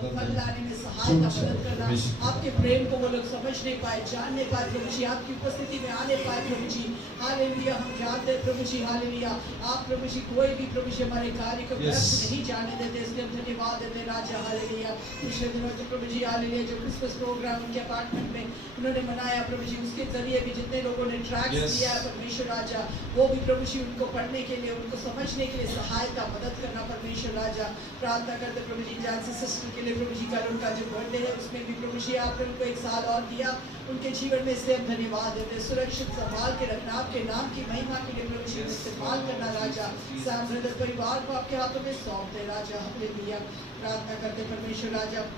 फल लाने में सहायता मदद करना, आपके प्रेम को वो लोग समझ नहीं पाए, जान नहीं पाए प्रभु जी, आपकी उपस्थिति में आने पाए प्रभु जी। हालेलुया, हम जानते हैं प्रभु जी, हालेलुया, आप प्रभु जी कोई भी प्रभु जी हमारे कार्य को व्यर्थ नहीं जाने देते, इसलिए हम धन्यवाद देते राजा। हालेलुया, पिछले दिनों जो प्रभु जी हालेलुया जो क्रिसमस प्रोग्राम उनके अपार्टमेंट में उन्होंने मनाया प्रभु जी, उसके जरिए भी जितने लोगों ने ट्रैक्स दिया है परमेश्वर राजा, वो भी प्रभु जी उनको पढ़ने के लिए, उनको समझने के लिए सहायता मदद करना परमेश्वर राजा। प्रार्थना करते प्रभु जी जानसी सिस्टर के लिए प्रभु जी, कल उनका जो बर्थडे है उसमें भी प्रभु जी आपने उनको एक साल और दिया उनके जीवन में, इसलिए हम धन्यवाद देते हैं। सुरक्षित संभाल के रखना, आपके नाम की महिमा के लिए प्रभु जी इस्तेमाल करना राजा। सैम ब्रदर परिवार को आपके हाथों में सौंपते राजा। हालेलुया, प्रार्थना करते परमेश्वर राजा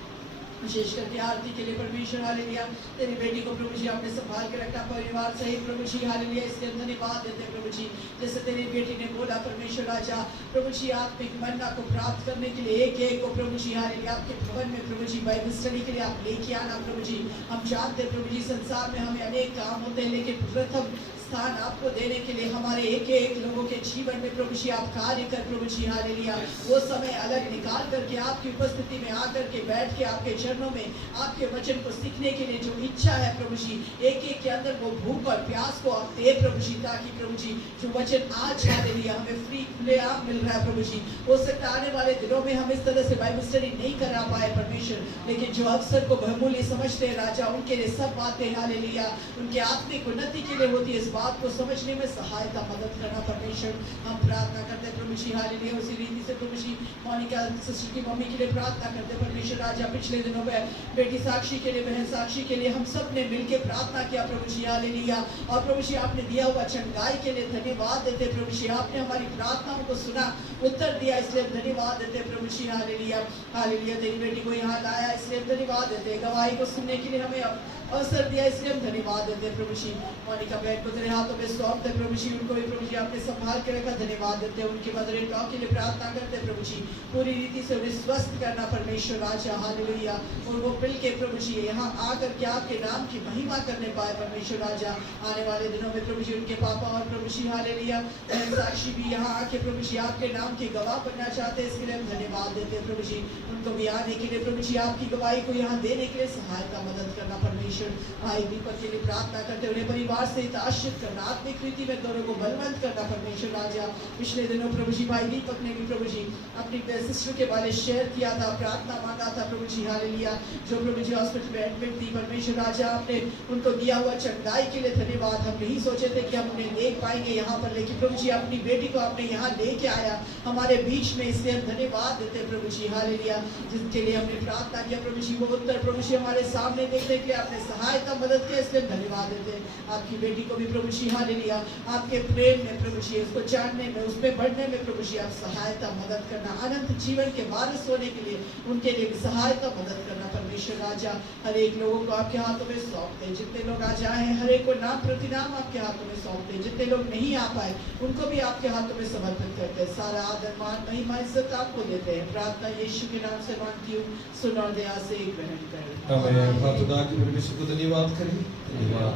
विशेष करके आरती के लिए परमेश्वर हालेलुया, तेरी बेटी को प्रभु जी आपने संभाल के रखना परिवार सहित प्रभु जी हालेलुया, इसलिए हम धन्यवाद देते हैं प्रभु जी। जैसे तेरी बेटी ने बोला परमेश्वर राजा प्रभु जी, आत्मिक मन्ना को प्राप्त करने के लिए एक एक को प्रभु जी हालेलुया आपके भवन में प्रभु जी बाइबल स्टडी के लिए आप लेके आना प्रभु जी। हम जानते हैं प्रभु जी संसार में हमें अनेक काम होते हैं, लेकिन प्रथम स्थान आपको देने के लिए हमारे एक एक लोगों के जीवन में प्रभु जी आप कार्य कर प्रभु जी हालेलुया। वो समय अलग निकाल करके आपकी उपस्थिति में आकर के बैठ के आपके चरणों में आपके वचन को सीखने के लिए जो इच्छा है प्रभु जी, एक एक के अंदर वो भूख और प्यास को आप दे प्रभु जी, ताकि प्रभु जी जो वचन आज हालेलुया हमें फ्री खुले आप मिल रहा है प्रभु जी। हो सकता है आने वाले दिनों में हम इस तरह से बाइबल स्टडी नहीं करा पाए परमेश्वर, लेकिन जो अवसर को बहुमूल्य समझते हैं राजा, उनके लिए सब बातें हालेलुया उनके आत्मिक उन्नति के लिए होती है, इस बात को समझने में सहायता मदद करना परमेश्वर। हम प्रार्थना करते हैं प्रभु जी हालेलुया, उसी रीति से प्रभु जी मोनिका सिस्टर की मम्मी के लिए प्रार्थना करते हैं परमेश्वर राजा। पिछले दिनों में बेटी साक्षी के लिए, बहन साक्षी के लिए हम सब ने मिलकर प्रार्थना किया प्रभु जी हालेलुया, और प्रभु जी आपने दिया हुआ चंगाई के लिए धन्यवाद देते प्रभु जी। आपने हमारी प्रार्थनाओं को सुना, उत्तर दिया, इसलिए धन्यवाद देते प्रभु जी हालेलुया। हालेलुया, तेरी बेटी को यहाँ लाया इसलिए धन्यवाद देते, गवाही को सुनने के लिए हमें अवसर दिया इसलिए हम धन्यवाद देते हैं प्रभु जी। मोनिका बहन को तेरे हाथों में सौंपते प्रभु जी, उनको भी प्रभु जी आपने संभाल के रखा, धन्यवाद देते हैं। उनकी मदर इन लॉ के लिए प्रार्थना करते हैं प्रभु जी, पूरी रीति से उन्हें स्वस्थ करना परमेश्वर राजा हालेलुया, और वो मिल के प्रभु जी यहाँ आकर के आपके नाम की महिमा करने पाए परमेश्वर राजा। आने वाले दिनों में प्रभु जी उनके पापा और प्रभु जी हालेलुया बहन साक्षी भी यहाँ आके प्रभु जी आपके नाम के गवाह बनना चाहते हैं, इसके लिए हम धन्यवाद देते हैं प्रभु जी। उनको भी आने के लिए प्रभु जी आपकी गवाही को यहाँ देने के लिए सहायता मदद करना परमेश्वर। भाई दीपक के लिए प्रार्थना करते उन्हें परिवार से आश्रित करना, आत्मिक रीति में दोनों को बलवंत करना परमेश्वर राजा। पिछले दिनों प्रभु जी भाई दीपक ने भी प्रभु जी अपनी सिस्टर के बारे शेयर किया था, प्रार्थना मांगा था प्रभु जी हालेलुया, जो प्रभु जी हॉस्पिटल में एडमिट थी परमेश्वर राजा, आपने उनको दिया हुआ चंगाई के लिए धन्यवाद। हम नहीं सोचे थे कि हम उन्हें देख पाएंगे यहाँ पर, लेकिन प्रभु जी अपनी बेटी को आपने यहाँ लेके आया हमारे बीच में, इसलिए हम धन्यवाद देते प्रभु जी हालेलुया। जिनके लिए हमने प्रार्थना किया प्रभु जी, वो उत्तर प्रभु जी हमारे सामने देखने के लिए आपने सहायता मदद किया, इसलिए धन्यवाद देते हैं। आपकी बेटी को भी प्रभु जी हालेलुया आपके प्रेम में प्रभु जी, उसको जानने में, उसमें बढ़ने में प्रभु जी आप सहायता मदद करना, अनंत जीवन के वारिस होने के लिए उनके लिए भी सहायता मदद करना परमेश्वर राजा। हर एक लोगों को आपके हाथों में सौंपते हैं, जितने लोग आज आए हैं हर एक को नाम प्रतिनाम आपके हाथों में सौंपते हैं, जितने लोग नहीं आ पाए उनको भी आपके हाथों में समर्पित करते हैं। सारा आदर मान महिमा इज्जत आपको देते हैं। प्रार्थना यीशु के नाम से मांगती हूँ, सुन और दया से ग्रहण करें। हमें खुदा की परमेश्वर को धन्यवाद करें। धन्यवाद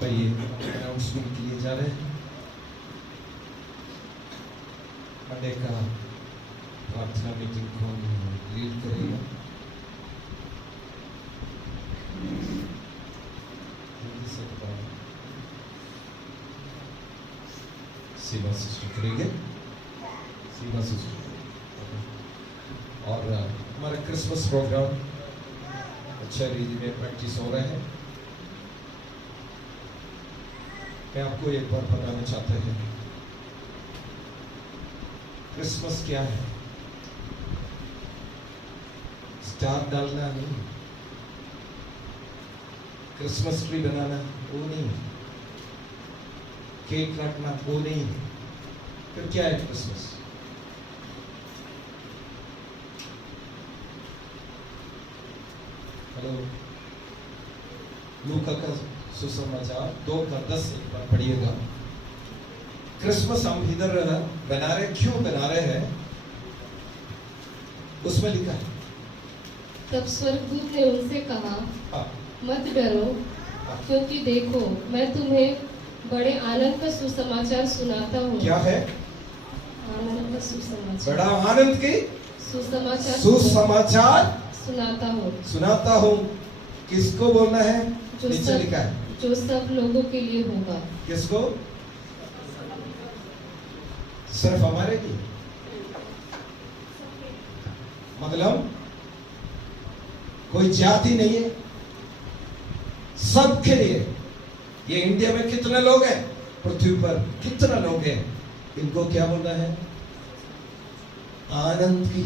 भाई अनाउंसमेंट किए जा रहे हैं। मंडे का प्रार्थना मीटिंग को लीड करेगा सीमा सिस्टर करेंगे, सीमा सिस्टर। और हमारा क्रिसमस प्रोग्राम अच्छा रीति में प्रैक्टिस हो रहे हैं। मैं आपको एक बार बताना चाहता हूँ क्रिसमस क्या है। स्टार डालना नहीं, क्रिसमस ट्री बनाना वो नहीं, केक काटना वो नहीं, फिर क्या है क्रिसमस? हेलो, लूका का सुसमाचार 2:10 एक बार पढ़िएगा। क्रिसमस हम इधर बना रहे, क्यों बना रहे हैं उसमें लिखा है। तब स्वर्गदूत ने उनसे कहा, मत डरो, क्योंकि देखो मैं तुम्हें बड़े आनंद का सुसमाचार सुनाता हूँ। क्या है? आनंद का सुसमाचार, बड़ा आनंद की सुसमाचार सुनाता हूँ। किसको बोलना है? जो नीचे सब- लिखा है। जो सब लोगों के लिए होगा। किसको? सिर्फ हमारे लिए? मतलब कोई जाति नहीं है, सबके लिए। ये इंडिया में कितने लोग हैं, पृथ्वी पर कितना लोग हैं, इनको क्या बोलना है? आनंद की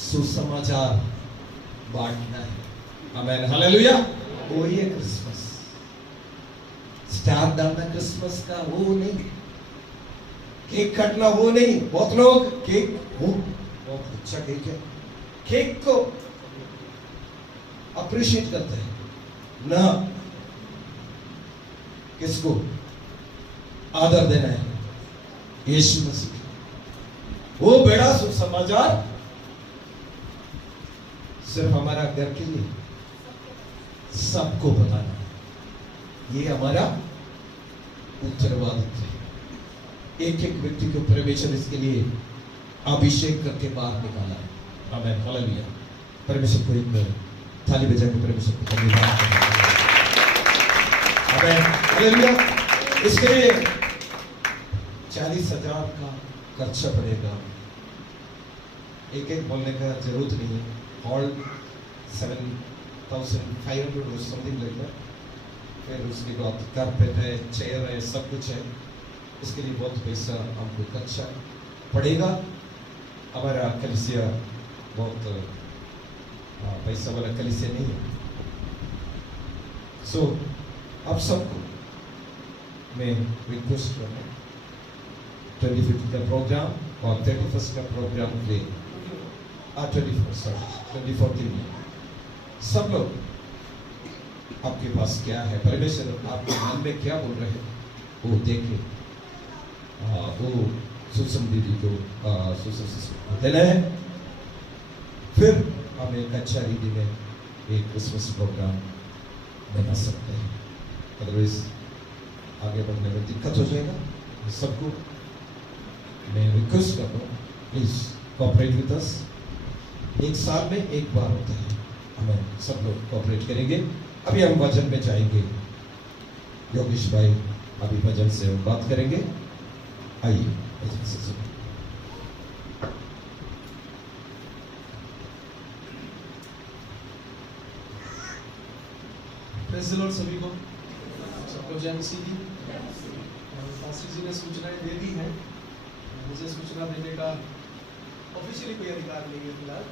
सुसमाचार बांटना है। आमेन, हालेलुया। वो ही है क्रिसमस। स्टार डालना क्रिसमस का वो नहीं, केक काटना वो नहीं। बहुत लोग केक, वो बहुत अच्छा केक है, केक को अप्रिशिएट करते हैं ना। किसको आदर देना है? यीशु मसीह। वो बड़ा सुसमाचार सिर्फ हमारा घर के लिए, सबको बताना है। ये हमारा उत्तरवादित्व है। एक एक व्यक्ति को परमेश्वर इसके लिए अभिषेक करके बाहर निकाला है। आमेन, हालेलुया। परमेश्वर को एक थाली बजा के परमेश्वर को धन्यवाद करना है। आमेन, हालेलुया। इसके लिए 40,000 का खर्चा पड़ेगा। एक एक बोलने का जरूरत नहीं है। हॉल 7,500 और समथिंग लगेगा। फिर उसके बाद कारपेट है, चेयर है, सब कुछ है। इसके लिए बहुत पैसा हमको खर्चा पड़ेगा। हमारा कलीसिया बहुत पैसा वाला कलीसिया नहीं है। सो आप सबको मैं रिक्वेस्ट कर रहा हूँ 25 का प्रोग्राम और 31 का प्रोग्राम के 24 दिन सब लोग आपके पास क्या है, परमेश्वर आपके मन में क्या बोल रहे हैं, वो देखे। वो सुसम दीदी को देना है। फिर हम एक अच्छा रीति में एक क्रिसमस प्रोग्राम बना सकते हैं। अदरवाइज आगे बढ़ने में दिक्कत हो जाएगा। सबको मैं रिक्वेस्ट कर रहा हूँ, प्लीज कोऑपरेट विद अस। एक साल में एक बार होता है, हमें सब लोग कोऑपरेट करेंगे। अभी हम भजन में जाएंगे। योगेश भाई अभी भजन से हम बात करेंगे। आइए भजन से सुनिए। प्रेज़ द लॉर्ड सभी को, सबको जय मसीह की। पास्टर जी ने सूचनाएं दे दी हैं। मुझे सूचना देने का ऑफिशियली कोई अधिकार नहीं है फिलहाल,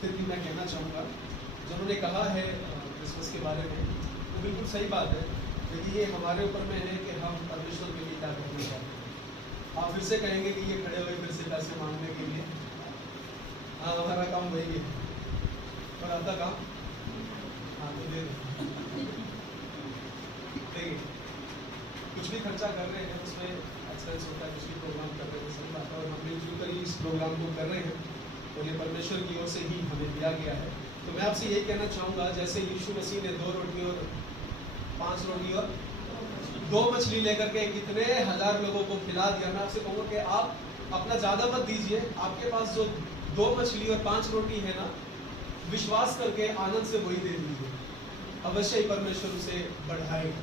फिर भी मैं कहना चाहूँगा जो उन्होंने कहा है क्रिसमस के बारे में, वो बिल्कुल सही बात है। क्योंकि ये हमारे ऊपर में है कि हम परमेश्वर के लिए क्या करना चाहते हैं। आप फिर से कहेंगे कि ये खड़े हुए फिर से पैसे मांगने के लिए, हाँ हमारा काम वही है। और आपका काम, हाँ तो देखिए कुछ भी खर्चा कर रहे हैं उसमें एक्सपेंस होता है, कुछ भी प्रोग्राम कर रहे हैं, सही बात है। और हम मिलजुल कर ही इस प्रोग्राम को कर रहे हैं और ये परमेश्वर की ओर से ही हमें दिया गया है। तो मैं आपसे यही कहना चाहूँगा, जैसे यीशु मसीह ने 2 रोटी और 5 रोटी और 2 मछली लेकर के कितने हजार लोगों को खिला दिया। मैं आपसे कहूँगा कि आप अपना ज़्यादा मत दीजिए। आपके पास जो 2 मछली और 5 रोटी है ना, विश्वास करके आनंद से वही दे दीजिए, अवश्य ही परमेश्वर उसे बढ़ाएगा।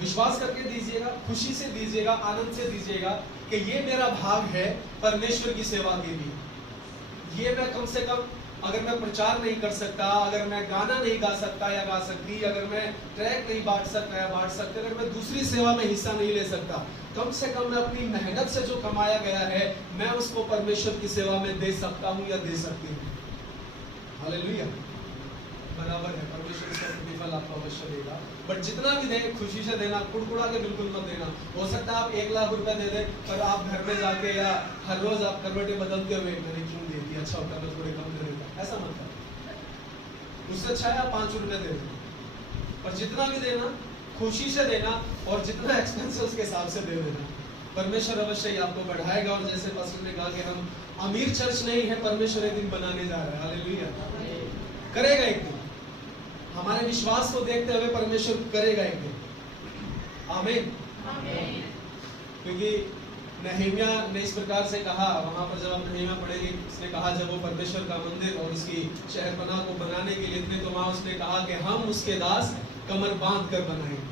विश्वास करके दीजिएगा, खुशी से दीजिएगा, आनंद से दीजिएगा कि ये मेरा भाग है परमेश्वर की सेवा के लिए। ये मैं कम से कम, अगर मैं प्रचार नहीं कर सकता, अगर मैं गाना नहीं गा सकता या गा सकती, अगर मैं ट्रैक नहीं बांट सकता या बांट सकते, अगर मैं दूसरी सेवा में हिस्सा नहीं ले सकता, कम से कम मैं अपनी मेहनत से जो कमाया गया है मैं उसको परमेश्वर की सेवा में दे सकता हूँ या दे सकती हूँ। हालेलुया, बराबर है। परमेश्वर इसका प्रतिफल आपको अवश्य देगा। बट जितना भी दे, खुशी से देना, कुड़कुड़ा के बिल्कुल मत देना। हो सकता है आप 1 लाख रुपए दे दे, पर आप घर में जाके या हर रोज आप करवटें बदलते हुए मैंने क्यों दे दिया, अच्छा होता मैं थोड़े कम दे देता, ऐसा मत करो। उससे अच्छा है आप 5 रुपए दे दो, पर जितना भी देना खुशी से देना और जितना एक्सपेंस है उसके हिसाब से दे देना। परमेश्वर अवश्य ही आपको बढ़ाएगा। और जैसे पास्टर ने कहा कि हम अमीर चर्च नहीं है, परमेश्वर एक दिन बनाने जा रहा है। हालेलुया, करेगा एक दिन। हमारे विश्वास को देखते हुए परमेश्वर करेगा एक दिन। आमीन। क्योंकि नहम्या ने इस प्रकार से कहा, वहां पर जब आप नहम्या पढ़ेंगे, उसने कहा जब वो परमेश्वर का मंदिर और उसकी शहरपनाह को बनाने के लिए थे, तो वहां उसने कहा कि हम उसके दास कमर बांध कर बनाएंगे।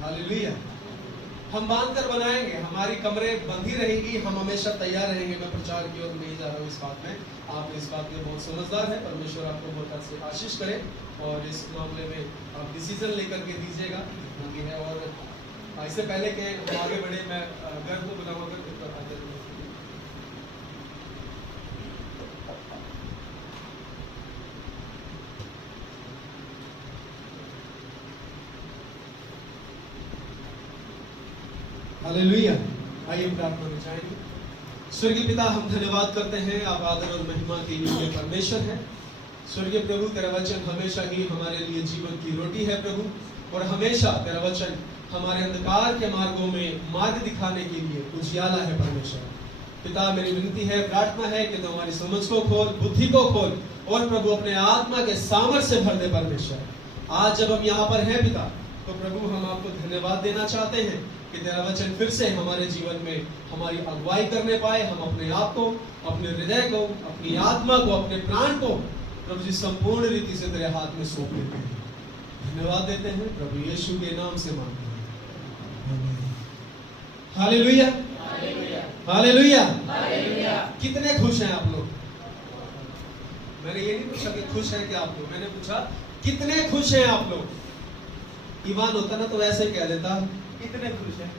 हालेलुया, हम बांध कर बनाएंगे, हमारी कमरे बंधी रहेगी, हम हमेशा तैयार रहेंगे। मैं प्रचार की ओर नहीं जा रहा हूँ इस बात में, आप इस बात में बहुत समझदार है। परमेश्वर आपको बहुत से आशीष करे और इस मामले में आप डिसीजन लेकर के दीजिएगा जितना है। और इससे पहले के हम आगे बढ़े, मैं घर को बुलाऊंगा। हालेलुया, आइए प्रार्थना में जाएंगे। स्वर्गीय पिता, हम धन्यवाद करते हैं, आप आदर और महिमा के योग्य परमेश्वर हैं। स्वर्गीय प्रभु, तेरा वचन हमेशा ही हमारे लिए जीवन की रोटी है प्रभु, और हमेशा तेरा वचन हमारे अंधकार के मार्गों में मार्ग दिखाने के लिए उजियाला है परमेश्वर। पिता, मेरी विनती है, प्रार्थना है कि तू हमारी समझ को खोल, बुद्धि को खोल, और प्रभु अपने आत्मा के सामर्थ्य से भर दे परमेश्वर। आज जब हम यहाँ पर हैं पिता, तो प्रभु हम आपको धन्यवाद देना चाहते हैं कि तेरा वचन फिर से हमारे जीवन में हमारी अगुवाई करने पाए। हम अपने आप को, अपने हृदय को, अपनी आत्मा को, अपने प्राण को प्रभु जी संपूर्ण रीति से तेरे हाथ में सौंप देते हैं। धन्यवाद देते हैं प्रभु यीशु के नाम से मांगते हैं, हालेलुया, हालेलुया। कितने खुश हैं आप लोग? मैंने ये नहीं पूछा कि खुश हैं क्या आप लोग, मैंने पूछा कितने खुश हैं आप लोग। ईमान होता ना तो ऐसे कह देता कितने खुश हैं,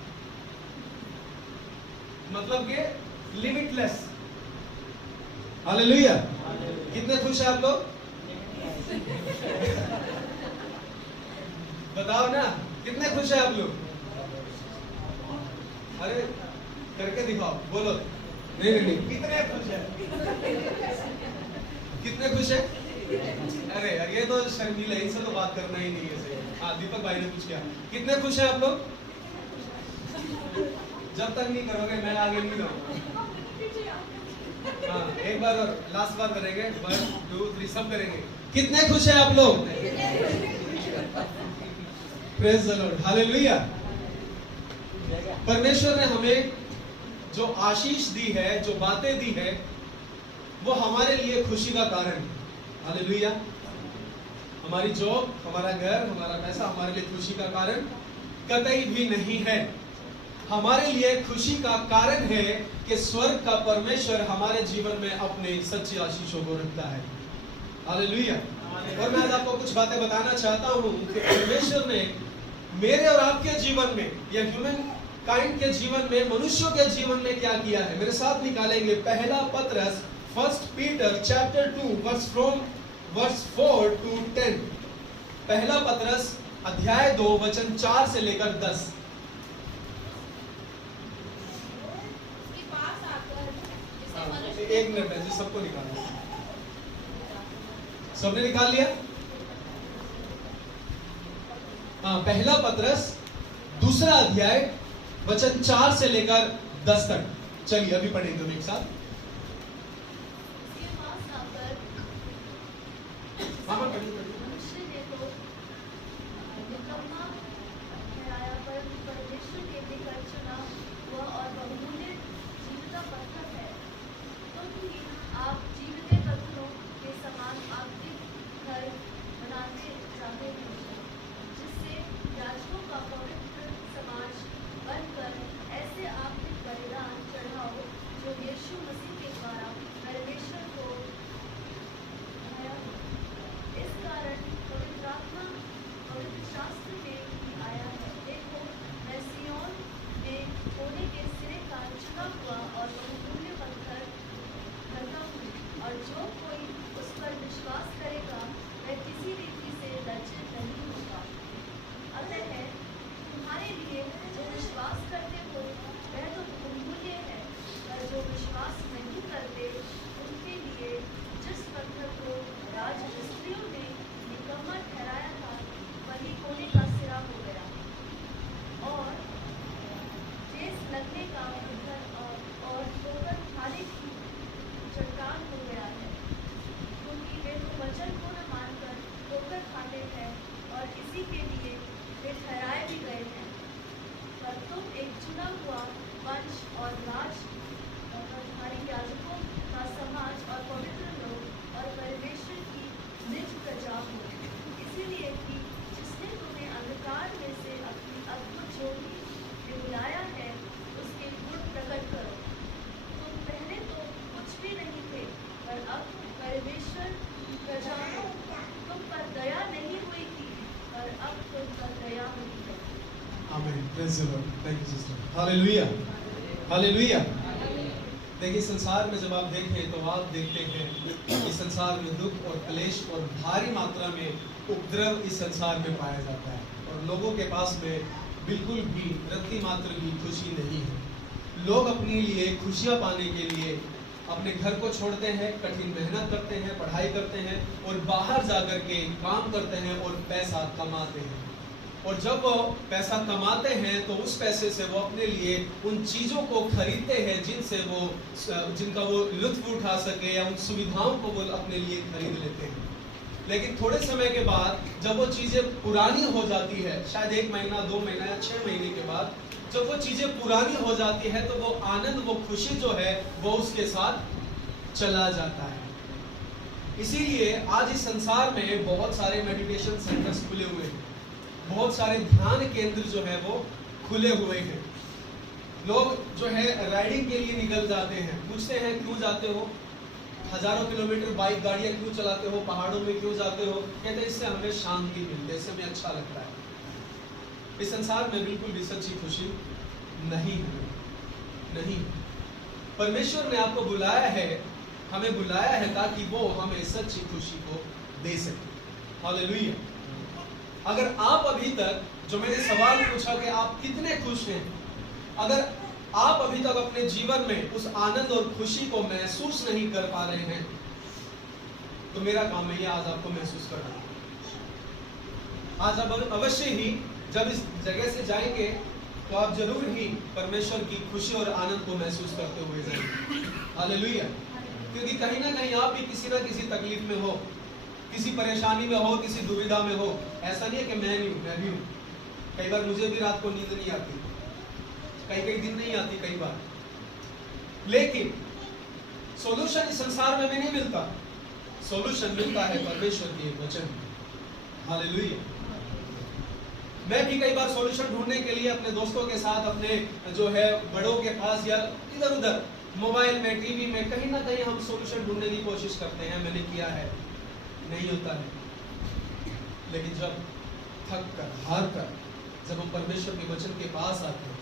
मतलब कि लिमिटलेस। हालेलुया, कितने खुश हैं आप लोग? बताओ ना, कितने खुश हैं आप लोग? अरे करके दिखाओ, बोलो। नहीं, कितने खुश हैं? कितने खुश हैं? अरे यार, ये तो शर्मीला, इनसे तो बात करना ही नहीं है सही। हाँ, दीपक भाई ने पूछ किया, कितने खुश हैं आप लोग? जब तक नहीं करोगे मैं आगे नहीं रहूंगा। हाँ, एक बार और लास्ट बार करेंगे, 1 2 3 सब करेंगे। कितने खुश हैं आप लोग? Praise the Lord, hallelujah. परमेश्वर ने हमें जो आशीष दी है, जो बातें दी है, वो हमारे लिए खुशी का कारण है। हालेलुया। हमारी जॉब, हमारा घर, हमारा पैसा हमारे लिए खुशी का कारण कतई भी नहीं है। हमारे लिए खुशी का कारण है कि स्वर्ग का परमेश्वर हमारे जीवन में अपने सच्चे आशीषों को रखता है। हालेलुया। और मैं आज आपको कुछ बातें बताना चाहता हूं कि परमेश्वर ने मेरे और आपके जीवन में, या ह्यूमन काइंड के जीवन में, मनुष्यों के जीवन में क्या किया है। मेरे साथ निकालेंगे पहला पत्रस 1 पीटर चैप्टर 2 वर्स 4 to 10। पहला पत्रस अध्याय 2 वचन 4 से लेकर 10। एक मिनट में सबको निकालना। सबने निकाल लिया? हाँ, पहला पत्रस 2 अध्याय वचन 4 से लेकर 10 तक। चलिए अभी पढ़ेंगे हम एक साथ। वचन को न मानकर ठोकर खाते हैं और इसी के लिए वे ठहरा Praise the Lord. Thank you, sister. Hallelujah. Hallelujah. देखिए संसार में जब आप देखें तो आप देखते हैं कि संसार में दुख और क्लेश और भारी मात्रा में उपद्रव इस संसार में पाया जाता है, और लोगों के पास में बिल्कुल भी रत्ती मात्र की खुशी नहीं है। लोग अपने लिए खुशियां पाने के लिए अपने घर को छोड़ते हैं, कठिन मेहनत करते हैं, पढ़ाई करते हैं और बाहर जाकर के काम करते हैं और पैसा कमाते हैं। और जब वो पैसा कमाते हैं तो उस पैसे से वो अपने लिए उन चीज़ों को खरीदते हैं जिनका वो लुत्फ उठा सके, या उन सुविधाओं को वो अपने लिए खरीद लेते हैं। लेकिन थोड़े समय के बाद जब वो चीज़ें पुरानी हो जाती है, शायद 1 महीना 2 महीना या 6 महीने के बाद जब वो चीज़ें पुरानी हो जाती है तो वो आनंद, वो खुशी जो है वो उसके साथ चला जाता है। इसीलिए आज इस संसार में बहुत सारे मेडिटेशन सेंटर्स खुले हुए हैं, बहुत सारे ध्यान केंद्र जो है वो खुले हुए हैं। लोग जो है राइडिंग के लिए निकल जाते हैं, पूछते हैं क्यों जाते हो, हजारों किलोमीटर बाइक गाड़ियां क्यों चलाते हो, पहाड़ों में क्यों जाते हो? कहते हैं इससे हमें शांति मिलती है, इससे हमें अच्छा लगता है। इस संसार में बिल्कुल भी सच्ची खुशी नहीं है, नहीं। परमेश्वर ने आपको बुलाया है, हमें बुलाया है ताकि वो हमें सच्ची खुशी को दे सके। हालेलुया। अगर आप अभी तक, जो मैंने सवाल पूछा कि आप कितने खुश हैं, अगर आप अभी तक अपने जीवन में उस आनंद और खुशी को महसूस नहीं कर पा रहे हैं, तो मेरा काम है ये आज आपको महसूस करना। आज आप अवश्य ही जब इस जगह से जाएंगे तो आप जरूर ही परमेश्वर की खुशी और आनंद को महसूस करते हुए जाएंगे। हालेलुया। क्योंकि कहीं ना कहीं आप भी किसी ना किसी तकलीफ में हो, किसी परेशानी में हो, किसी दुविधा में हो। ऐसा नहीं है कि मैं नहीं हूं, मैं भी हूं। कई बार मुझे भी रात को नींद नहीं आती, कई दिन नहीं आती कई बार, लेकिन सॉल्यूशन इस संसार में भी नहीं मिलता। सॉल्यूशन मिलता है परमेश्वर के वचन। हालेलुया। मैं भी कई बार सॉल्यूशन ढूंढने के लिए अपने दोस्तों के साथ, अपने जो है बड़ों के पास या इधर उधर मोबाइल में, टीवी में, कहीं ना कहीं हम सॉल्यूशन ढूंढने की कोशिश करते हैं। मैंने किया है, नहीं होता है। लेकिन जब थक कर, हार कर, जब हम परमेश्वर के वचन के पास आते हैं,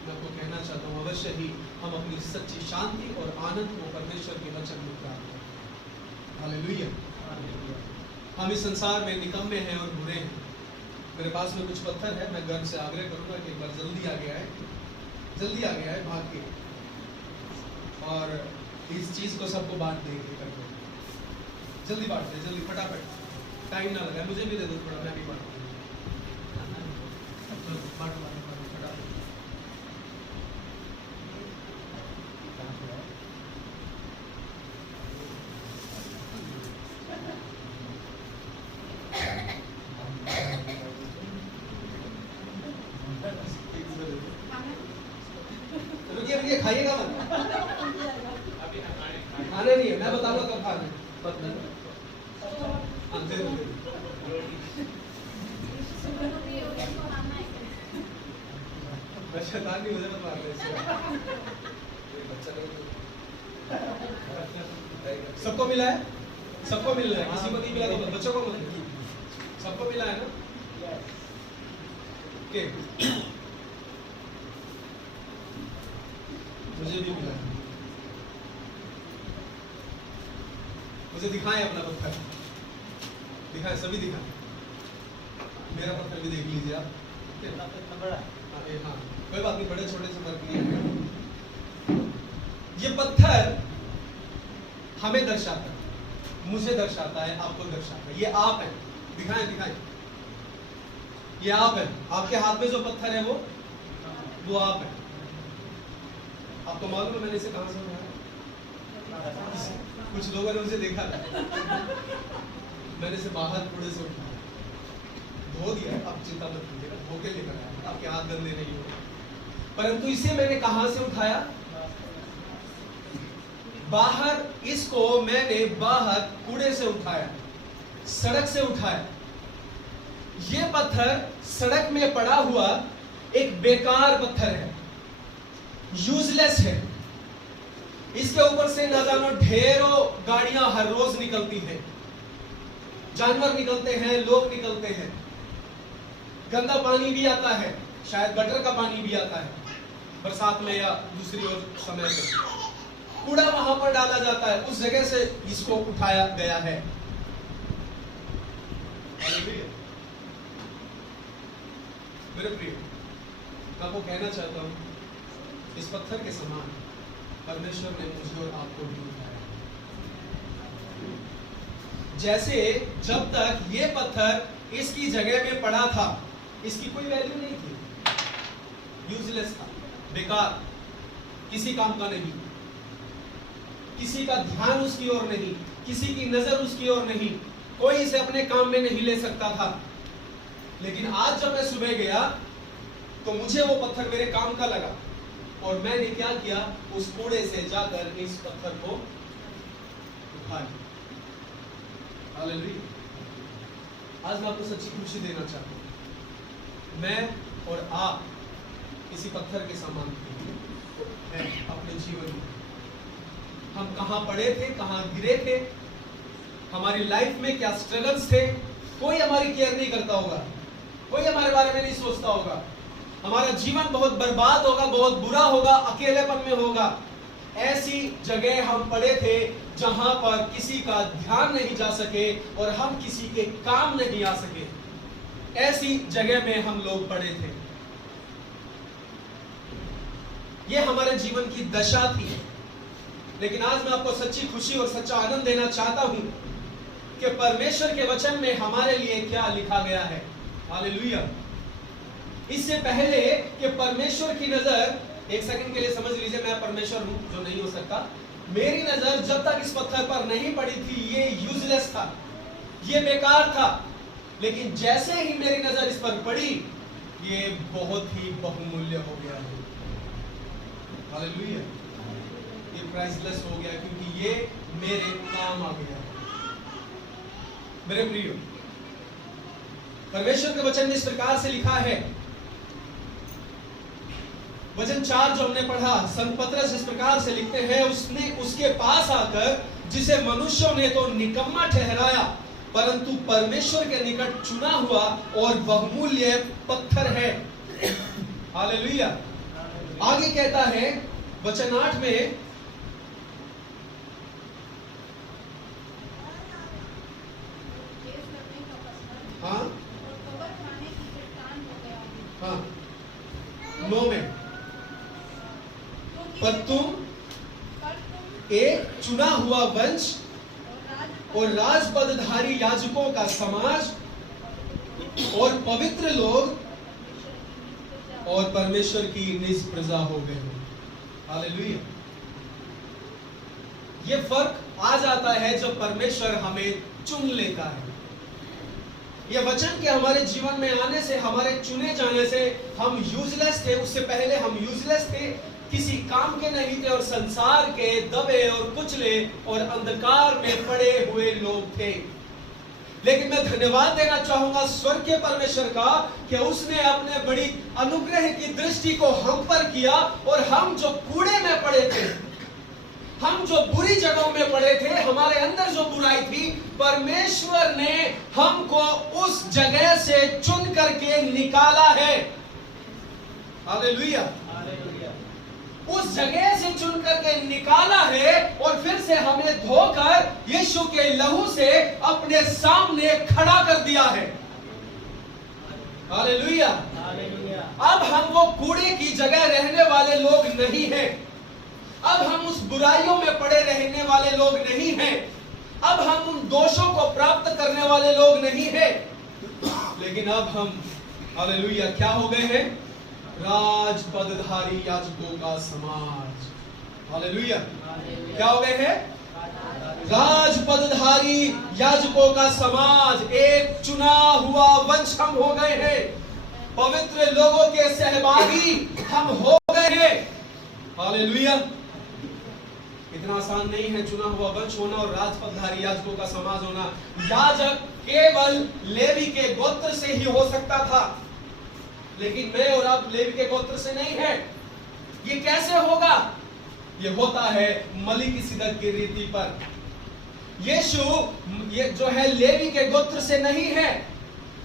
मैं आपको कहना चाहता हूँ अवश्य ही हम अपनी सच्ची शांति और आनंद को परमेश्वर के वचन में प्राप्त करें। हालेलुया। हम इस संसार में निकम्मे हैं और बुरे हैं। मेरे पास में कुछ पत्थर है, मैं गर्व से आग्रह करूंगा कि एक बार जल्दी आ गया है भाग के, और इस चीज को सबको बांट देंगे। जल्दी बांट दे, जल्दी फटाफट, टाइम ना लगा। मुझे भी दे दो थोड़ा, मैं भी बांट फटाफट। रुकिए, खाइएगा मत, खाने नहीं है, मैं बताऊंगा कब खाना है। शैतानी मुझे मत मार। सबको मिला है, सबको मिल रहा है, किसी को नहीं मिला तो बच्चों को मत। सबको मिला है ना? के मुझे भी मिला है। मुझे दिखाएं अपना पत्थर, दिखाएं, सभी दिखाएं। मेरा पत्थर भी देख लीजिए आप। हाँ, कोई बात नहीं, बड़े छोटे से फर्क नहीं है। ये पत्थर हमें दर्शाता है, मुझे दर्शाता है, आपको दर्शाता है। ये आप है, दिखाएं। ये आप है, आपके हाथ में जो पत्थर है वो आप है। आपको मालूम है मैंने इसे कहां से उठाया? कुछ लोगों ने मुझे देखा था, मैंने इसे बाहर कूड़े से उठाया, धो दिया। अब चिंता मत कीजिएगा, धो के लेकर आया, आपके हाथ गंदे नहीं हो। परंतु इसे मैंने कहां से उठाया? बाहर, इसको मैंने बाहर कूड़े से उठाया, सड़क से उठाया। ये पत्थर सड़क में पड़ा हुआ एक बेकार पत्थर है, यूजलेस है। इसके ऊपर से न जानो ढेरों गाड़ियां हर रोज निकलती हैं, जानवर निकलते हैं, लोग निकलते हैं, गंदा पानी भी आता है, शायद गटर का पानी भी आता है बरसात में या दूसरी ओर समय पे, कूड़ा वहां पर डाला जाता है, उस जगह से इसको उठाया गया है। मेरे प्रिय, मैं आपको कहना चाहता हूं, इस पत्थर के समान परमेश्वर ने मुझे और आपको भी उठाया। जैसे जब तक ये पत्थर इसकी जगह में पड़ा था, इसकी कोई वैल्यू नहीं थी, यूजलेस था, बेकार, किसी काम का नहीं, किसी का ध्यान उसकी ओर नहीं, किसी की नजर उसकी ओर नहीं, कोई इसे अपने काम में नहीं ले सकता था। लेकिन आज जब मैं सुबह गया तो मुझे वो पत्थर मेरे काम का लगा और मैंने क्या किया, उस कूड़े से जाकर इस पत्थर को उठा लिया। हालेलुया। आज मैं आपको सच्ची खुशी देना चाहता हूं, मैं और आप किसी पत्थर के समान हैं अपने जीवन में। हम कहां पड़े थे, कहां गिरे थे, हमारी लाइफ में क्या स्ट्रगल्स थे, कोई हमारी केयर नहीं करता होगा, कोई हमारे बारे में नहीं सोचता होगा, हमारा जीवन बहुत बर्बाद होगा, बहुत बुरा होगा, अकेलेपन में होगा। ऐसी जगह हम पड़े थे जहां पर किसी का ध्यान नहीं जा सके और हम किसी के काम नहीं आ सके। ऐसी जगह में हम लोग पड़े थे। ये हमारे जीवन की दशा थी। लेकिन आज मैं आपको सच्ची खुशी और सच्चा आनंद देना चाहता हूं कि परमेश्वर के वचन में हमारे लिए क्या लिखा गया है। हालेलुया। इससे पहले कि परमेश्वर की नजर, एक सेकंड के लिए समझ लीजिए, मैं परमेश्वर हूं जो नहीं हो सकता। मेरी नजर जब तक इस पत्थर पर नहीं पड़ी थी, ये यूजलेस था, ये बेकार था। लेकिन जैसे ही मेरी नजर इस पर पड़ी, ये बहुत ही बहुमूल्य हो गया है। हालेलुया। ये प्राइसलेस हो गया क्योंकि ये मेरे काम आ गया। मेरे प्रियो, परमेश्वर के वचन में इस प्रकार से लिखा है, वचन 4 जो हमने पढ़ा, संत पतरस इस प्रकार से लिखते हैं, उसने उसके पास आकर जिसे मनुष्यों ने तो निकम्मा ठहराया, परंतु परमेश्वर के निकट चुना हुआ और बहुमूल्य पत्थर है। हालेलुया। आगे कहता है वचन 8 में, हाँ हाँ 9 में, पर तुम एक चुना हुआ वंश और राजपदधारी याजकों का समाज और पवित्र लोग और परमेश्वर की निज प्रजा हो गए हो। हालेलुया। ये फर्क आ जाता है जब परमेश्वर हमें चुन लेता है। ये वचन के हमारे जीवन में आने से, हमारे चुने जाने से, हम यूजलेस थे। उससे पहले हम यूजलेस थे, किसी काम के नहीं थे और संसार के दबे और कुचले और अंधकार में पड़े हुए लोग थे। लेकिन मैं धन्यवाद देना चाहूंगा स्वर्ग के परमेश्वर का कि उसने अपने बड़ी अनुग्रह की दृष्टि को हम पर किया और हम जो कूड़े में पड़े थे, हम जो बुरी जगहों में पड़े थे, हमारे अंदर जो बुराई थी, परमेश्वर ने हमको उस जगह से चुन करके निकाला है। हालेलुया। उस जगह से चुन करके निकाला है और फिर से हमें धोकर यीशु के लहू से अपने सामने खड़ा कर दिया है। हालेलुया। अब हम वो कूड़े की जगह रहने वाले लोग नहीं हैं। अब हम उस बुराइयों में पड़े रहने वाले लोग नहीं हैं। अब हम उन दोषों को प्राप्त करने वाले लोग नहीं हैं। लेकिन अब हम, हालेलुया, क्या हो गए हैं? राजपदधारी याजकों का समाज। हालेलुया। क्या हो गए हैं? राजपदधारी याजकों का समाज, एक चुना हुआ वंश हम हो गए हैं। पवित्र लोगों के सहभागी हम हो गए हैं। हालेलुया। इतना आसान नहीं है चुना हुआ वंश होना और राजपदधारी याजकों का समाज होना। याजक केवल लेवी के गोत्र से ही हो सकता था, लेकिन मैं और आप लेवी के गोत्र से नहीं है। ये कैसे होगा? ये होता है मलिकिसिदक की रीति पर। यीशु ये जो है लेवी के गोत्र से नहीं है,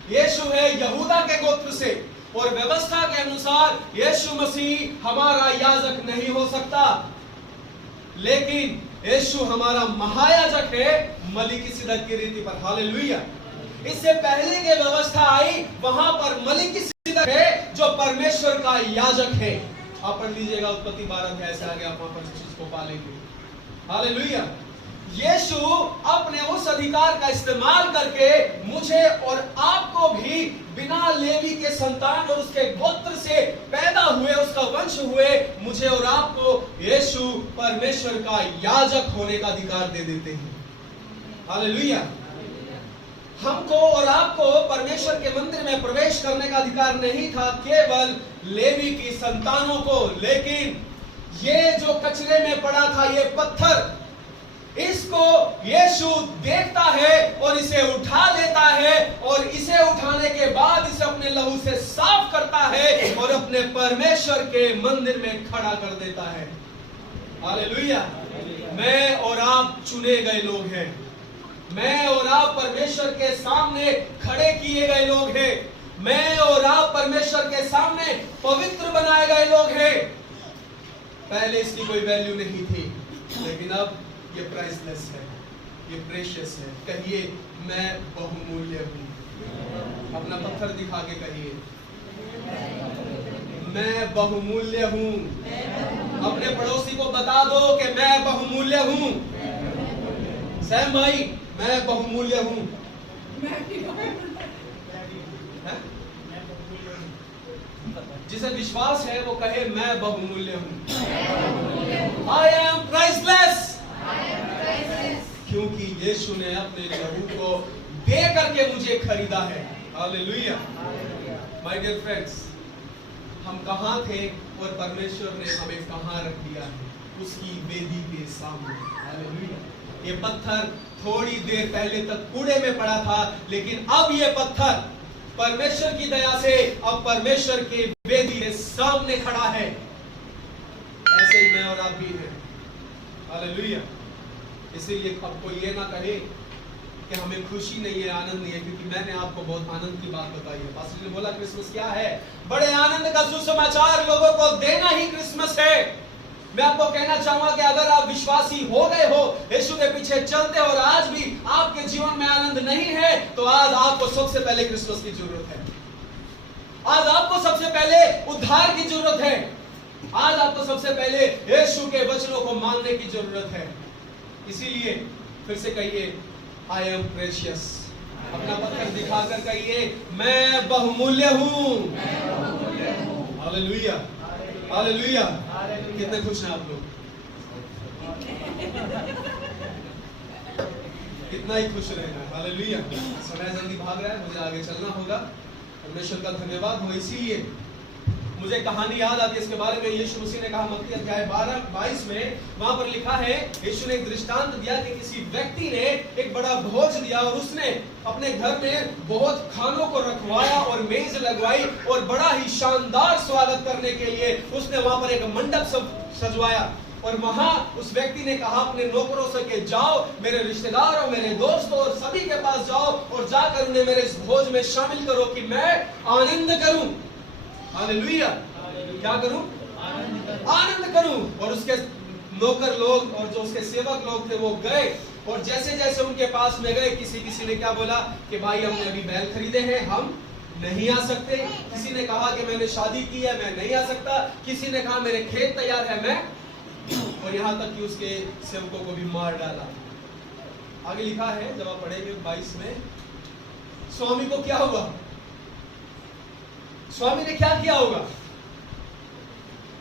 यीशु है यहूदा के गोत्र से। और व्यवस्था के अनुसार यीशु मसीह हमारा याजक नहीं हो सकता, लेकिन यीशु हमारा महायाजक है मलिकिसिदक की रीति पर। हालेलुया। इससे पहले की व्यवस्था आई, वहां पर मलिकिसिदक है जो परमेश्वर का याजक है। आप पढ़ लीजिएगा उत्पत्ति 12 अध्याय से आगे, आप वहां पर इस चीज को पालेंगे। हालेलुया। यीशु अपने उस अधिकार का इस्तेमाल करके मुझे और आपको भी बिना लेवी के संतान और उसके गोत्र से पैदा हुए, उसका वंश हुए, मुझे और आपको यीशु परमेश्वर का याजक होने का अधिकार दे देते हैं। हालेलुया। हमको और आपको परमेश्वर के मंदिर में प्रवेश करने का अधिकार नहीं था, केवल लेवी की संतानों को। लेकिन ये जो कचरे में पड़ा था, ये पत्थर, इसको यीशु देखता है और इसे उठा लेता है, और इसे उठाने के बाद इसे अपने लहू से साफ करता है और अपने परमेश्वर के मंदिर में खड़ा कर देता है। हालेलुया। मैं और आप चुने गए लोग हैं, मैं और आप परमेश्वर के सामने खड़े किए गए लोग हैं, मैं और आप परमेश्वर के सामने पवित्र बनाए गए लोग हैं। पहले इसकी कोई वैल्यू नहीं थी, लेकिन अब ये प्राइसलेस है, ये प्रेशियस है। कहिए मैं बहुमूल्य हूं। अपना पत्थर दिखा के कहिए मैं बहुमूल्य हूं। अपने पड़ोसी को बता दो कि मैं बहुमूल्य हूं। सैम भाई, मैं बहुमूल्य हूं। जिसे विश्वास है वो कहे मैं बहुमूल्य हूं। I am priceless. क्योंकि यीशु ने अपने लहू को दे करके मुझे खरीदा है। हालेलुया। माय डियर फ्रेंड्स, हम कहां थे और परमेश्वर ने हमें कहां रख दिया है? उसकी वेदी के सामने। हालेलुया। ये पत्थर थोड़ी देर पहले तक कूड़े में पड़ा था, लेकिन अब ये पत्थर परमेश्वर की दया से अब परमेश्वर के वेदी के सामने खड़ा है। ऐसे ही मैं और आप भी हैं। हालेलुया। इसीलिए आपको ये ना कहे कि हमें खुशी नहीं है, आनंद नहीं है, क्योंकि मैंने आपको बहुत आनंद की बात बताई है। पास्टर ने बोला क्रिसमस क्या है? बड़े आनंद का सुसमाचार लोगों को देना ही क्रिसमस है। मैं आपको कहना चाहूंगा कि अगर आप विश्वासी हो गए हो, यीशु के पीछे चलते हो, और आज भी आपके जीवन में आनंद नहीं है, तो आज आपको सबसे पहले क्रिसमस की जरूरत है। आज आपको सबसे पहले उद्धार की जरूरत है। आज आपको सबसे पहले यीशु के वचनों को मानने की जरूरत है। इसीलिए फिर से कहिए आई एम प्रेशियस। अपना पत्थर दिखाकर कहिए मैं बहुमूल्य हूं। हालेलुया। हालेलुया। कितने खुश हैं आप लोग? कितना ही खुश रहना। हालेलुया। समय जल्दी भाग रहा है, मुझे आगे चलना होगा। परमेश्वर का धन्यवाद हो। इसीलिए मुझे कहानी याद आती है इसके बारे में। यीशु मसीह ने कहा मत्ती अध्याय 12-22 में, वहां पर लिखा है, यीशु ने एक दृष्टांत दिया कि किसी व्यक्ति ने एक बड़ा भोज दिया और उसने अपने घर में बहुत खानों को रखवाया और मेज लगवाई और बड़ा ही शानदार स्वागत करने के लिए उसने वहां पर एक मंडप सजवाया। और वहां उस व्यक्ति ने कहा अपने नौकरों से कि जाओ मेरे रिश्तेदारों, मेरे दोस्तों और सभी के पास जाओ और जाकर उन्हें मेरे इस भोज में शामिल करो कि मैं आनंद करूं। हालेलुया। क्या करूं? आनंद करूं। और उसके नौकर लोग और जो उसके सेवक लोग थे वो गए, और जैसे जैसे उनके पास में गए, किसी ने क्या बोला कि भाई हमने अभी बैल खरीदे हैं, हम नहीं आ सकते। किसी ने कहा कि मैंने शादी की है, मैं नहीं आ सकता। किसी ने कहा मेरे खेत तैयार है, मैं, और यहां तक कि उसके सेवकों को भी मार डाला। आगे लिखा है, जब आप पढ़ेंगे 22 में, स्वामी को क्या हुआ? स्वामी ने क्या किया होगा?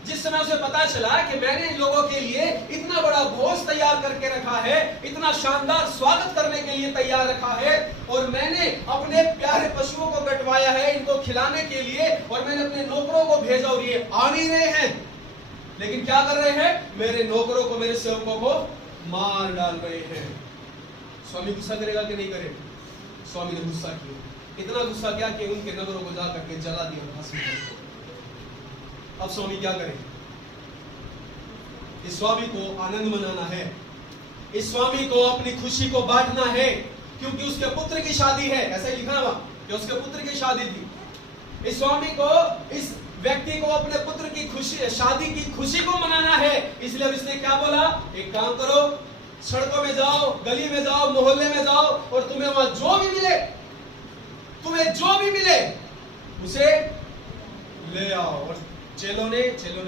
जिस समय उसे पता चला कि मैंने इन लोगों के लिए इतना बड़ा भोज तैयार करके रखा है, इतना शानदार स्वागत करने के लिए तैयार रखा है, और मैंने अपने प्यारे पशुओं को कटवाया है इनको खिलाने के लिए, और मैंने अपने नौकरों को भेजा और ये आ नहीं रहे हैं, लेकिन क्या कर रहे हैं? मेरे नौकरों को, मेरे सेवकों को मार डाल रहे हैं। स्वामी गुस्सा करेगा कि नहीं करेगा? स्वामी ने गुस्सा किया। इतना गुस्सा किया कि उनके नगरों को जाकर के जला दिया, भस्म कर दिया। अब स्वामी क्या करे? इस स्वामी को आनंद मनाना है, इस स्वामी को अपनी खुशी को बांटना है, क्योंकि उसके पुत्र की शादी है। ऐसा ही लिखा हुआ कि उसके पुत्र की शादी थी। इस स्वामी को, इस व्यक्ति को अपने पुत्र की खुशी, शादी की खुशी को मनाना है। इसलिए इसने क्या बोला, एक काम करो, सड़कों में जाओ, गली में जाओ, मोहल्ले में जाओ और तुम्हें वहां जो भी मिले, तुम्हें जो भी मिले उसे ले आओ। और चेलों ने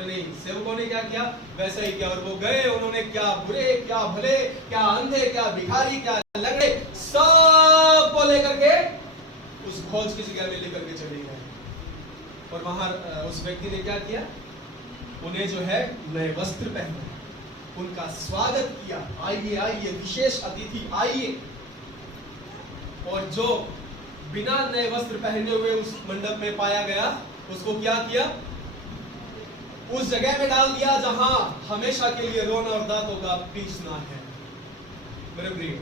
नहीं, सेवकों ने क्या किया, वैसा ही किया। और वो गए, उन्होंने क्या बुरे, क्या भले, क्या अंधे, क्या भिखारी, क्या लंगड़े, सब को लेकर के उस भोज की जगह में लेकर के चले गए। और वहां उस व्यक्ति ने क्या किया, उन्हें जो है नए वस्त्र पहनाए, उनका स्वागत किया, आइए आइए विशेष अतिथि आइए। और जो बिना नए वस्त्र पहने हुए उस मंडप में पाया गया, उसको क्या किया, उस जगह में डाल दिया जहां हमेशा के लिए रोना और दांतों का पीसना है। मेरे प्रिय,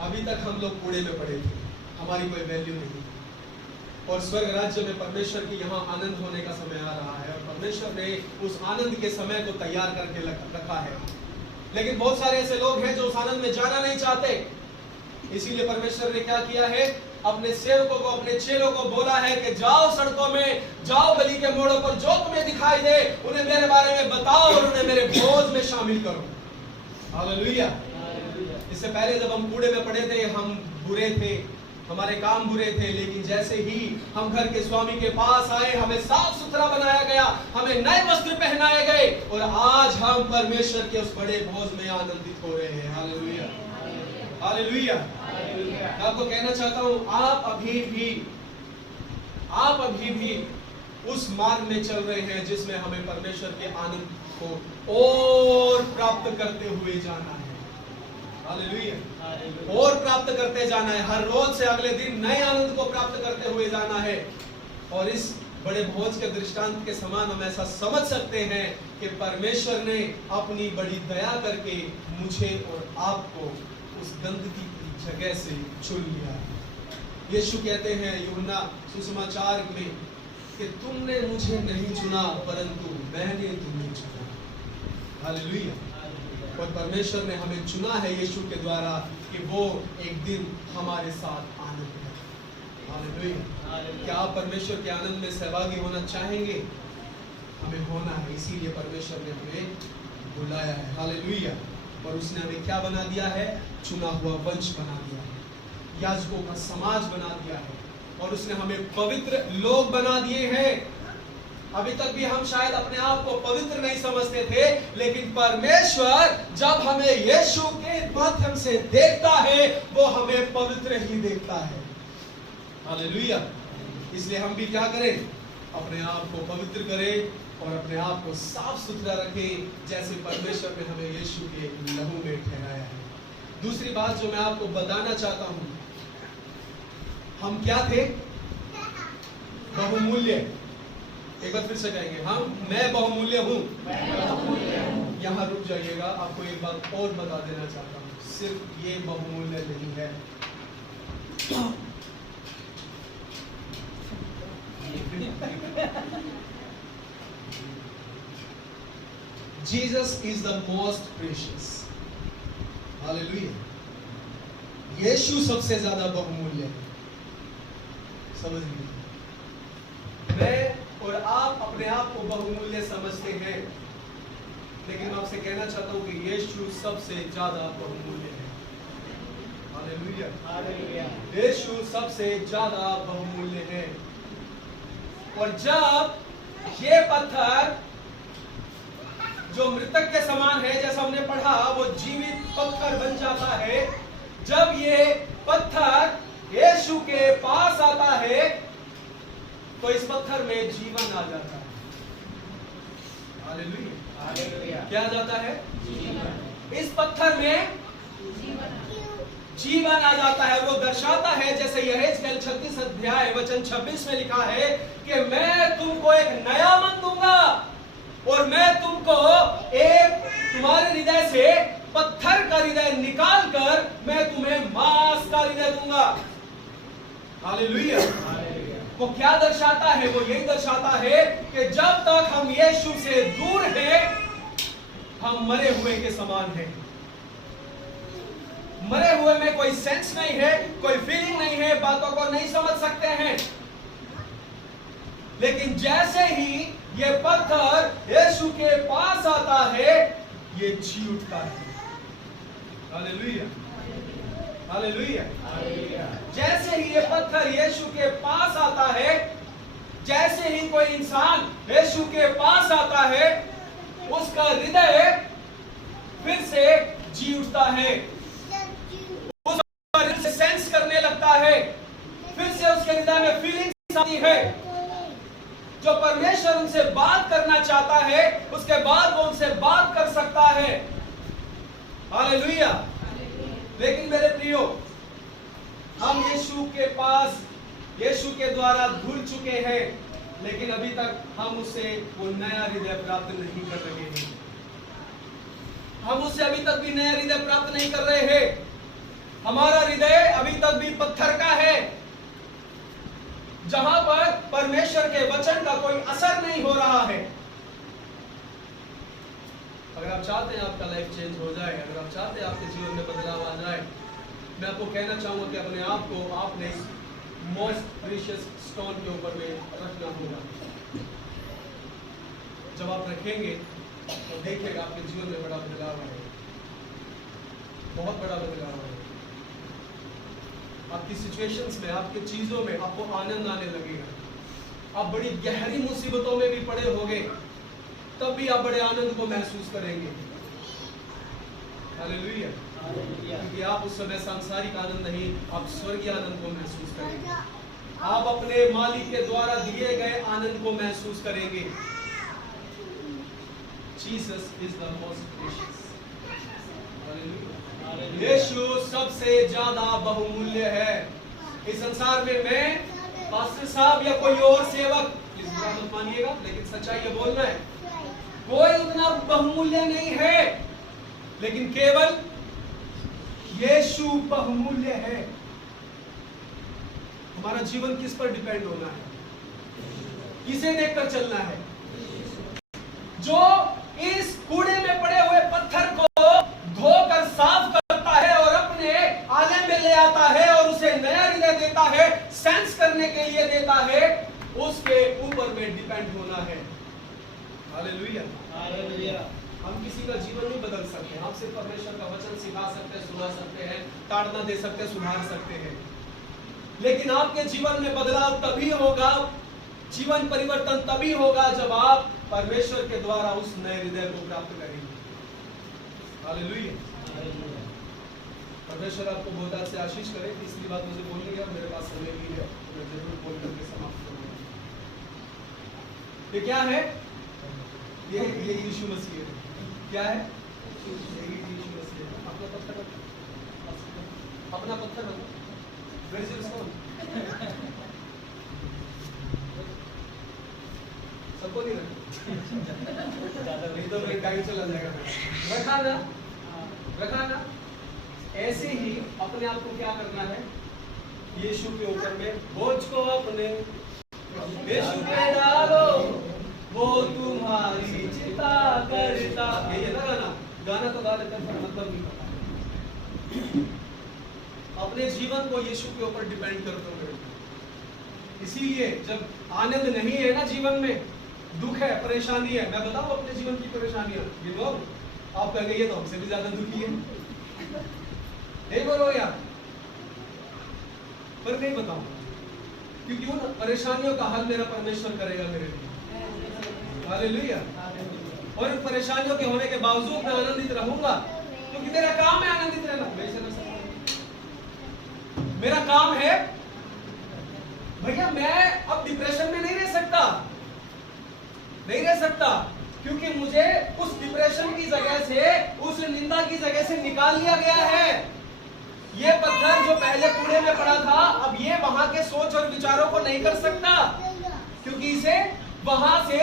अभी तक हम लोग कूड़े में पड़े थे, हमारी कोई वैल्यू नहीं। और स्वर्ग राज्य में परमेश्वर की यहाँ आनंद होने का समय आ रहा है और परमेश्वर ने उस आनंद के समय को तैयार करके रखा है। लेकिन बहुत सारे ऐसे लोग हैं जो उस आनंद में जाना नहीं चाहते। इसीलिए परमेश्वर ने क्या किया है, अपने सेवकों को, अपने चेलों को बोला है कि जाओ सड़कों में, जाओ गली के मोड़ों पर, जो तुम्हें दिखाई दे उन्हें मेरे बारे में बताओ और उन्हें मेरे भोज में शामिल करो। हालेलुया। इससे पहले जब हम कूड़े में पड़े थे, हम बुरे थे, हमारे काम बुरे थे, लेकिन जैसे ही हम घर के स्वामी के पास आए, हमें साफ सुथरा बनाया गया, हमें नए वस्त्र पहनाए गए और आज हम परमेश्वर के उस बड़े भोज में आनंदित हो रहे हैं। Hallelujah, hallelujah. आपको कहना चाहता हूं, आप अभी भी उस मार्ग में चल रहे हैं जिसमें हमें परमेश्वर के आनंद को और प्राप्त करते हुए जाना है। हालेलुया। और प्राप्त करते जाना है, हर रोज से अगले दिन नए आनंद को प्राप्त करते हुए जाना है। और इस बड़े भोज के दृष्टांत के समान हम ऐसा समझ सकते हैं कि परमेश्वर ने अपनी बड़ी दया करके मुझे और आपको उस गंदगी की जगह से चुन लिया है। यीशु कहते हैं यूहन्ना सुसमाचार में कि तुमने मुझे नहीं चुना परंतु मैंने तुम्हें चुना। हालेलुया। और परमेश्वर ने हमें चुना है यीशु के द्वारा कि वो एक दिन हमारे साथ आनंद है। हालेलुया। क्या आप परमेश्वर के आनंद में सहभागी होना चाहेंगे? हमें होना है, इसीलिए परमेश्वर ने हमें बुलाया है। हालेलुया। और उसने हमें क्या बना दिया है? चुना हुआ वंश बना दिया है, याजकों का समाज बना दिया है और उसने हमें पवित्र लोग बना दिए हैं। अभी तक भी हम शायद अपने आप को पवित्र नहीं समझते थे, लेकिन परमेश्वर जब हमें यीशु के माध्यम से देखता है, वो हमें पवित्र ही देखता है। हालेलुया। इसलिए हम भी क्या करें? अपने आप को पवित्र करें और अपने आप को साफ सुथरा रखें, जैसे परमेश्वर ने हमें यीशु के लहू में ठहराया है। दूसरी बात जो मैं आपको बताना चाहता हूं, हम क्या थे? बहुमूल्य। एक बार फिर से कहेंगे, मैं बहुमूल्य हूं। यहाँ रुक जाइएगा, आपको एक बात और बता देना चाहता हूं, सिर्फ ये बहुमूल्य नहीं है, Jesus is the most precious. Hallelujah. यीशु सबसे ज्यादा बहुमूल्य है। समझ लीजिए, मैं और आप अपने आप को बहुमूल्य समझते हैं, लेकिन मैं आपसे कहना चाहता हूं कि यीशु सबसे ज्यादा बहुमूल्य है। Hallelujah, hallelujah. यीशु सबसे ज्यादा बहुमूल्य है। और जब ये पत्थर जो मृतक के समान है, जैसा हमने पढ़ा, वो जीवित पत्थर बन जाता है, जब ये पत्थर यीशु के पास आता है तो इस पत्थर में जीवन आ जाता है। Hallelujah, hallelujah. क्या आ जाता है? जीवन। इस पत्थर में जीवन आ जाता है। वो दर्शाता है, जैसे यहेजकेल 36 अध्याय वचन 26 में लिखा है कि मैं तुमको एक नया मन दूंगा और मैं तुमको एक तुम्हारे हृदय से पत्थर का हृदय निकाल कर मैं तुम्हें मांस का हृदय दूंगा। हालेलुया। वो क्या दर्शाता है? वो यही दर्शाता है कि जब तक हम यीशु से दूर हैं, हम मरे हुए के समान हैं। मरे हुए में कोई सेंस नहीं है, कोई फीलिंग नहीं है, बातों को नहीं समझ सकते हैं। लेकिन जैसे ही ये पत्थर यीशु के पास आता है, ये जी उठता है। Hallelujah, hallelujah. जैसे ही ये पत्थर यीशु के पास आता है, जैसे ही कोई इंसान यीशु के पास आता है, उसका हृदय फिर से जी उठता है, उसका हृदय सेंस करने लगता है, फिर से उसके हृदय में फीलिंग्स आती है। जो परमेश्वर उनसे बात करना चाहता है, उसके बाद वो उनसे बात कर सकता है। हालेलुया। लेकिन मेरे प्रियो, हम यीशु के पास, यीशु के द्वारा धुल चुके हैं, लेकिन अभी तक हम उससे वो नया हृदय प्राप्त नहीं कर रहे हैं। हम उससे अभी तक भी नया हृदय प्राप्त नहीं कर रहे हैं। हमारा हृदय अभी तक भी पत्थर का है, जहां पर परमेश्वर के वचन का कोई असर नहीं हो रहा है। अगर आप चाहते हैं आपका लाइफ चेंज हो जाए, अगर आप चाहते हैं आपके जीवन में बदलाव आ जाए, मैं आपको कहना चाहूंगा कि अपने आप को आपने मोस्ट प्रीशियस स्टोन के ऊपर में रखना होगा। जब आप रखेंगे तो देखिएगा आपके जीवन में बड़ा बदलाव आएगा, बहुत बड़ा बदलाव आएगा। आपकी सिचुएशंस में, आपके चीजों में आपको आनंद आने लगेगा। आप बड़ी गहरी मुसीबतों में भी पड़े होंगे, तब भी आप बड़े आनंद को महसूस करेंगे। हालेलुया। क्योंकि आप उस समय सांसारिक आनंद नहीं, आप स्वर्गीय आनंद को महसूस करेंगे। आप अपने मालिक के द्वारा दिए गए आनंद को महसूस करेंगे। Jesus is the most precious. Yeshu सबसे ज्यादा बहुमूल्य है। इस संसार में मैं, पास्टर साहब या कोई और सेवक, प्लीज बुरा मत मानिएगा, लेकिन सच्चाई ये बोलना है, कोई उतना बहुमूल्य नहीं है, लेकिन केवल यीशु बहुमूल्य है। हमारा जीवन किस पर डिपेंड होना है? किसे देखकर चलना है? जो इस कूड़े में पड़े हुए पत्थर को धोकर साफ करता है और अपने आलम में ले आता है और उसे नया हृदय देता है, सेंस करने के लिए देता है, उसके ऊपर में डिपेंड होना है। Hallelujah, hallelujah. हम किसी का जीवन नहीं बदल सकते, हम सिर्फ परमेश्वर का वचन सिखा सकते हैं, सुना सकते हैं, ताड़ना दे सकते हैं, सुधार सकते हैं। लेकिन आपके जीवन में बदलाव तभी होगा, जीवन परिवर्तन तभी होगा जब आप परमेश्वर के द्वारा उस नए हृदय को प्राप्त करेंगे। हालेलुया। परमेश्वर आपको बहुत अच्छे आशीष करे। तीसरी बात मुझे बोलनी है, मेरे पास समय भी है, मैं जरूर बोल करके समाप्त करूंगा। ये क्या है? ये यीशु मसीह है। क्या है? यीशु मसीह है। अपना पत्थर रखो, अपना पत्थर रखो। Where is your stone? सबको नहीं रखो, नहीं तो मेरे टाइम चला जाएगा। रखा ना, रखा ना। ऐसे ही अपने आप को क्या करना है? यीशु के ऊपर में बोझ को अपने यीशु पे डालो, वो तुम्हारी चिंता करता। ये ना गाना, गाना तो गा लेते हैं, मतलब नहीं पता। अपने जीवन को यीशु के ऊपर डिपेंड करते हुए, इसीलिए जब आनंद नहीं है ना जीवन में, दुख है, परेशानी है, मैं बताऊं अपने जीवन की परेशानियां, आप कहेंगे ये तो हमसे भी ज्यादा दुखी है, नहीं बोलो यार, पर नहीं बताऊंगा, क्योंकि उन परेशानियों का हल मेरा परमेश्वर करेगा मेरे लिए। हालेलुया। और उन परेशानियों के होने के बावजूद मैं आनंदित रहूंगा, क्योंकि मेरा काम है आनंदित रहना। मेरा काम है भैया, मैं अब डिप्रेशन में नहीं रह सकता, नहीं रह सकता, क्योंकि मुझे उस डिप्रेशन की जगह से, उस निंदा की जगह से निकाल लिया गया है। ये पत्थर जो पहले कूड़े में पड़ा था, अब ये वहां के सोच और विचारों को नहीं कर सकता, क्योंकि इसे वहां से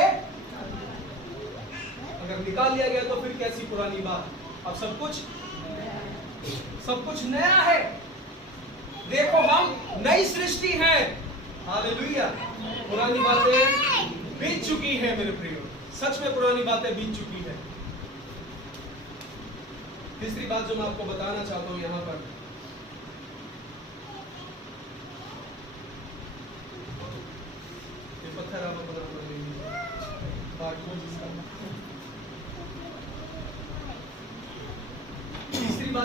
अगर निकाल लिया गया तो फिर कैसी पुरानी बात, अब सब कुछ नया है। देखो हम नई सृष्टि हैं। हालेलुया। पुरानी बातें बीत चुकी है मेरे प्रियो, सच में पुरानी बातें बीत चुकी है। तीसरी बात जो मैं आपको बताना चाहता हूं यहां पर, ये पत्थर आप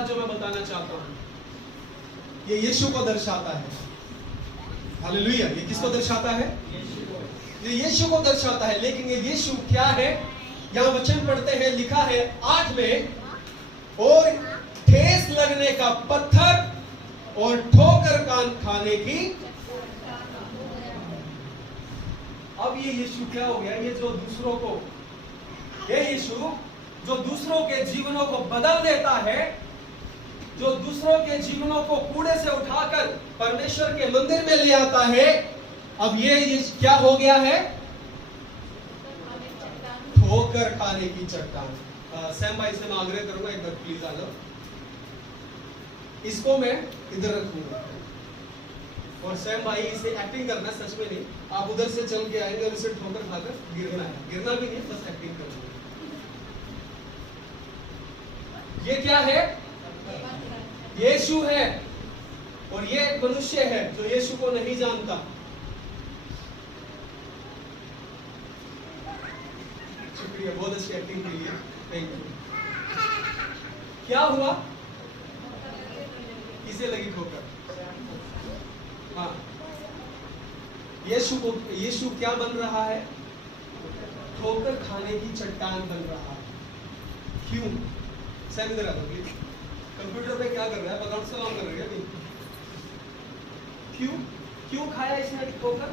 जो मैं बताना चाहता हूं, ये यीशु को दर्शाता है। हालेलुया। ये किसको दर्शाता है? ये यीशु को दर्शाता है। लेकिन ये यीशु क्या है? यहां वचन पढ़ते हैं, लिखा है 8 में, और ठेस लगने का पत्थर और ठोकर खाने की। अब ये यीशु क्या हो गया? ये जो दूसरों को, ये यीशु जो दूसरों के जीवनों को बदल देता है, जो दूसरों के जीवनों को कूड़े से उठाकर परमेश्वर के मंदिर में ले आता है, अब ये क्या हो गया है? ठोकर खाने की चट्टान। सैम भाई से मैं आग्रह करूंगा, एक बार प्लीज आ जाओ। इसको मैं इधर रखूंगा और सैम भाई इसे एक्टिंग करना, सच में नहीं, आप उधर से चल के आएंगे और इसे ठोकर खाकर गिरना है। गिरना भी नहीं, बस एक्टिंग करना। ये क्या है? यीशु है, और ये एक मनुष्य है जो यीशु को नहीं जानता। शुक्रिया बहुत अच्छी एक्टिंग के लिए, थैंक यू। क्या हुआ? किसे लगी ठोकर? हाँ, यीशु क्या बन रहा है? ठोकर खाने की चट्टान बन रहा है। क्यों? सैम इधर आ जाओ प्लीज। कंप्यूटर पे क्या कर रहा है? बगैर सलाम कर रही है। क्यों खाया इसने ठोकर?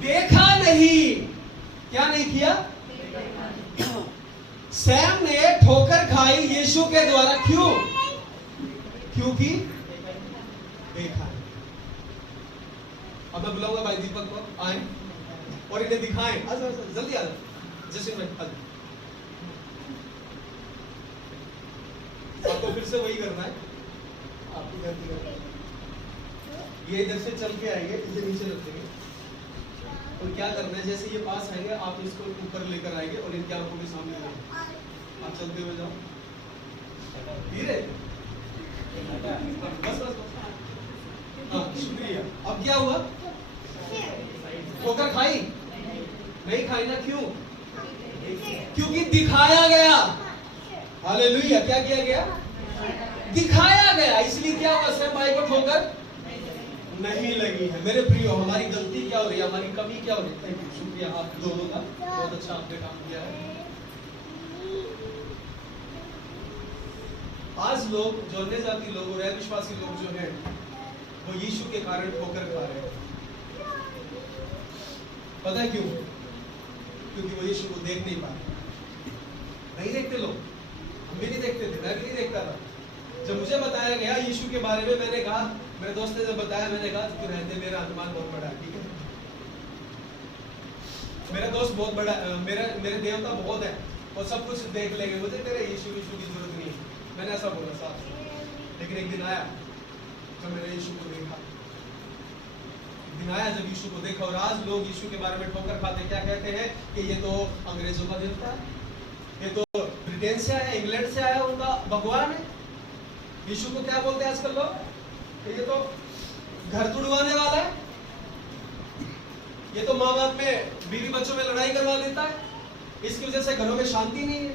देखा नहीं। क्या नहीं किया? सैम ने ठोकर खाई यीशु के द्वारा। क्यों? क्योंकि देखा। अब मैं बुलाऊंगा भाई दीपक को, आए और इन्हें दिखाएं। जल्दी आ जाओ। जैसे मैं आपको फिर से वही करना है, आपको गलती करना है। ये इधर से चल के आएंगे, इसे नीचे रख देंगे और क्या करना है, जैसे ये पास आएंगे आप इसको ऊपर लेकर आएंगे और इनकी आंखों के सामने लाएंगे। आप चलते हुए जाओ धीरे, बस बस। हाँ शुक्रिया। अब क्या हुआ? ठोकर खाई? नहीं खाई ना। क्यों? क्योंकि दिखाया गया। हालेलुया। क्या किया गया? दिखाया गया। इसलिए क्या हुआ? सैम भाई को ठोकर नहीं लगी है। मेरे प्रियो, हमारी गलती क्या हो रही है? हमारी कमी क्या हो रही है? थैंक यू, शुक्रिया आप दोनों का, बहुत अच्छा आपने काम किया है। आज लोग, जो अन्य जाति लोग और विश्वासी लोग जो हैं, वो यीशु के कारण ठोकर खा रहे हैं। पता है क्यों? क्योंकि वो यीशु को देख नहीं पाते। नहीं देखते लोग, हम भी नहीं देखते थे, मैं भी नहीं देखता था। जब मुझे बताया गया यीशु के बारे में, मैंने कहा, मेरे दोस्त ने जब बताया, मैंने कहा क्यों रहते, मेरा अनुमान बहुत बड़ा है। ठीक है, मेरा दोस्त बहुत बड़ा, मेरे देवता बहुत है और सब कुछ देख लेंगे, मुझे तेरे यीशु की जरूरत नहीं है। मैंने ऐसा बोला साहब। लेकिन एक दिन आया जब मैंने यीशु को देखा, एक दिन आया जब यीशु को देखा। और आज लोग यीशु के बारे में ठोकर खाते, क्या कहते हैं कि ये तो अंग्रेजों का देवता है, ये तो ब्रिटेन से आया, इंग्लैंड से आया, उनका भगवान है। यीशु को क्या बोलते हैं आजकल लोग? ये तो घर तुड़वाने वाला है, ये तो माँ बाप में बीवी बच्चों में लड़ाई करवा देता है, इसकी वजह से घरों में शांति नहीं है।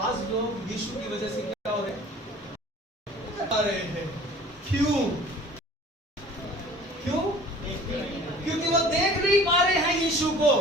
आज लोग यीशु की वजह से क्या हो रहे हैं? क्यों? क्यों? क्योंकि वो देख नहीं पा रहे हैं यीशु को।